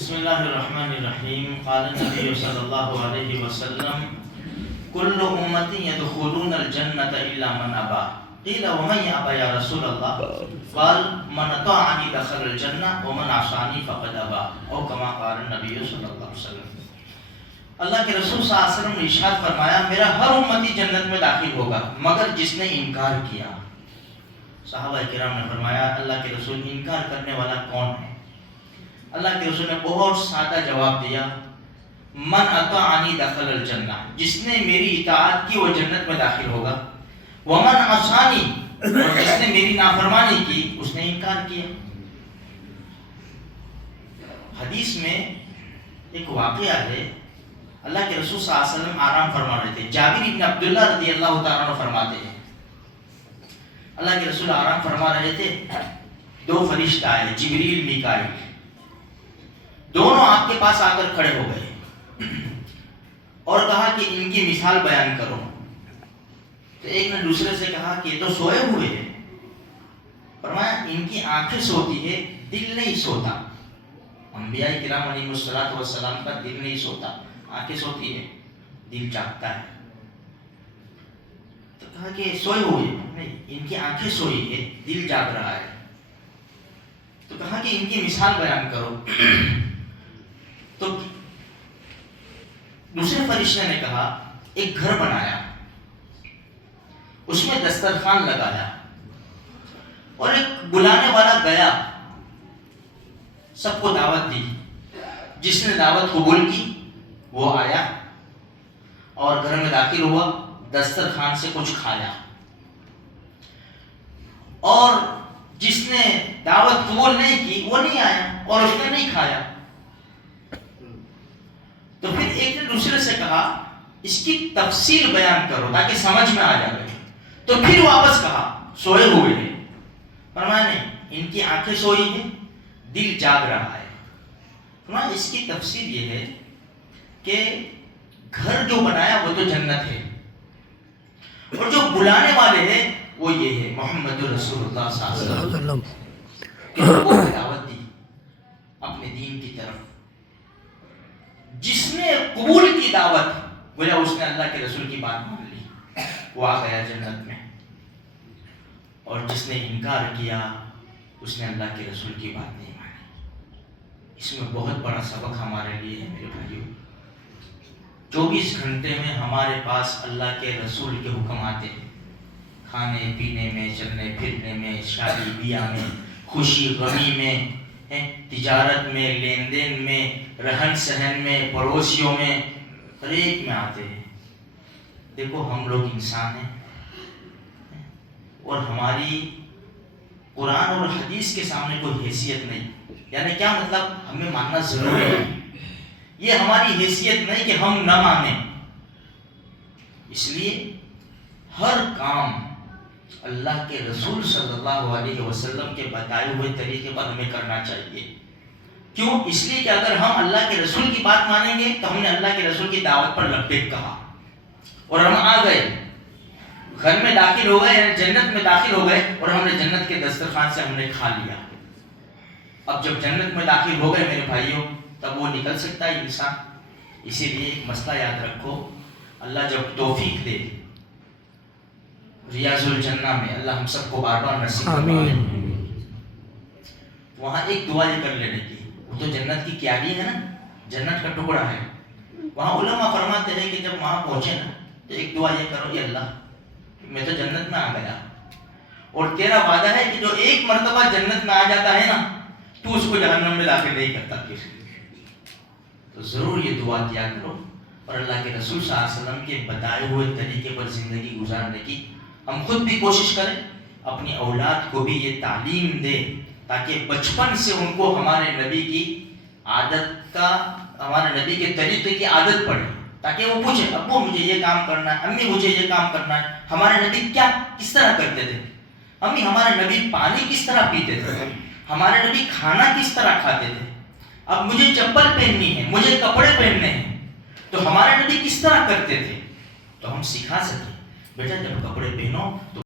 بسم اللہ الرحمن الرحیم. قال النبی صلی اللہ علیہ وسلم کل امتی يدخلون الجنة الا من ابى. قیل ومن یابى یا رسول اللہ؟ قال من اطاعنی دخل الجنة ومن عصانی فقد ابى. او کما قال النبی صلی اللہ علیہ وسلم. اللہ کے رسول صلی اللہ علیہ وسلم نے ارشاد فرمایا میرا ہر امتی جنت میں داخل ہوگا مگر جس نے انکار کیا. صحابہ کرام نے فرمایا اللہ کے رسول انکار کرنے والا کون ہے؟ اللہ کے رسول نے بہت سادہ جواب دیا، من اطاعنی دخل الجنہ، جس نے میری اطاعت کی وہ جنت میں داخل ہوگا، ومن عصانی، اور جس نے میری نافرمانی کی اس نے انکار کیا. حدیث میں ایک واقعہ ہے، اللہ کے رسول صلی اللہ علیہ وسلم آرام فرما رہے تھے. جابر ابن عبداللہ رضی اللہ تعالیٰ عنہ فرماتے ہیں اللہ کے رسول آرام فرما رہے تھے، دو فرشتہ آئے، جبریل میکائیل، دونوں آپ کے پاس آ کر کھڑے ہو گئے اور کہا کہ ان کی مثال بیان کرو. تو ایک نے دوسرے سے کہا کہ یہ تو سوئے ہوئے ہیں. فرمایا ان کی آنکھیں سوتی ہے، دل نہیں سوتا. انبیاء کرام علیہ الصلوۃ والسلام کا دل نہیں سوتا، آنکھیں سوتی ہے، دل جاگتا ہے. تو کہا کہ سوئے ہوئے نہیں، ان کی آنکھیں سوئی ہے، دل جاگ رہا ہے. تو کہا کہ ان کی مثال بیان کرو. تو دوسرے فرشتے نے کہا ایک گھر بنایا، اس میں دسترخوان لگایا اور ایک بلانے والا گیا، سب کو دعوت دی. جس نے دعوت قبول کی وہ آیا اور گھر میں داخل ہوا، دسترخوان سے کچھ کھایا. اور جس نے دعوت قبول نہیں کی وہ نہیں آیا اور اس نے نہیں کھایا. تو پھر ایک نے دوسرے سے کہا اس کی تفصیل بیان کرو تاکہ سمجھ میں آ جائے. تو پھر واپس کہا سوئے ہوئے ہیں. فرمایا نہیں، ان کی آنکھیں سوئی ہیں، دل جاگ رہا ہے. فرمایا اس کی تفصیل یہ ہے کہ گھر جو بنایا وہ تو جنت ہے، اور جو بلانے والے ہیں وہ یہ ہے محمد رسول اللہ صلی اللہ علیہ وسلم، کہ لوگوں کو دعوت دی اپنے دین کی طرف. جس نے قبول کی دعوت گویا اس نے اللہ کے رسول کی بات مان لی، وہ آ گیا جنت میں. اور جس نے انکار کیا اس نے اللہ کے رسول کی بات نہیں مانی. اس میں بہت بڑا سبق ہمارے لیے ہے میرے بھائیوں. 24 گھنٹے میں ہمارے پاس اللہ کے رسول کے حکم آتے ہیں، کھانے پینے میں، چلنے پھرنے میں، شادی بیاہ میں، خوشی غمی میں، تجارت میں، لین دین میں، رہن سہن میں، پڑوسیوں میں، ہر ایک میں آتے ہیں. دیکھو ہم لوگ انسان ہیں اور ہماری قرآن اور حدیث کے سامنے کوئی حیثیت نہیں. یعنی کیا مطلب؟ ہمیں ماننا ضروری ہے، یہ ہماری حیثیت نہیں کہ ہم نہ مانیں. اس لیے ہر کام اللہ کے رسول صلی اللہ علیہ وسلم کے بتائے ہوئے طریقے پر ہمیں کرنا چاہیے. کیوں؟ اس لیے کہ اگر ہم اللہ کے رسول کی بات مانیں گے تو ہم نے اللہ کے رسول کی دعوت پر لبیک کہا اور ہم آ گئے، گھر میں داخل ہو گئے، یعنی جنت میں داخل ہو گئے اور ہم نے جنت کے دسترخوان سے ہم نے کھا لیا. اب جب جنت میں داخل ہو گئے میرے بھائیوں تب وہ نکل سکتا ہے انسان. اسی لیے ایک مسئلہ یاد رکھو، اللہ جب توفیق دے ریاض الجنہ میں، اللہ ہم سب کو بار بار نصیب فرمائے، وہاں ایک دعا یہ کر لینے کی. وہ تو جنت کی کیاری ہے نا، جنت کا ٹکڑا ہے. وہاں علماء فرماتے ہیں کہ جب وہاں پہنچے نا تو ایک دعا یہ کرو، یا اللہ میں تو جنت میں آ گیا اور تیرا وعدہ ہے کہ جو ایک مرتبہ جنت میں آ جاتا ہے نا تو اس کو جہنم میں داخل نہیں کرتا. تو ضرور یہ دعا کیا کرو اور اللہ کے رسول صلی اللہ علیہ وسلم کے بتائے ہوئے طریقے پر زندگی گزارنے کی ہم خود بھی کوشش کریں، اپنی اولاد کو بھی یہ تعلیم دیں تاکہ بچپن سے ان کو ہمارے نبی کی عادت کا، ہمارے نبی کے طریقے کی عادت پڑے، تاکہ وہ پوچھیں ابو مجھے یہ کام کرنا ہے، امی مجھے یہ کام کرنا ہے. ہمارے نبی کس طرح کرتے تھے؟ امی ہمارے نبی پانی کس طرح پیتے تھے؟ ہمارے نبی کھانا کس طرح کھاتے تھے؟ اب مجھے چپل پہننی ہے، مجھے کپڑے پہننے ہیں تو ہمارے نبی کس طرح کرتے تھے؟ تو ہم سکھا سکیں بیٹا جب کپڑے پہنو تو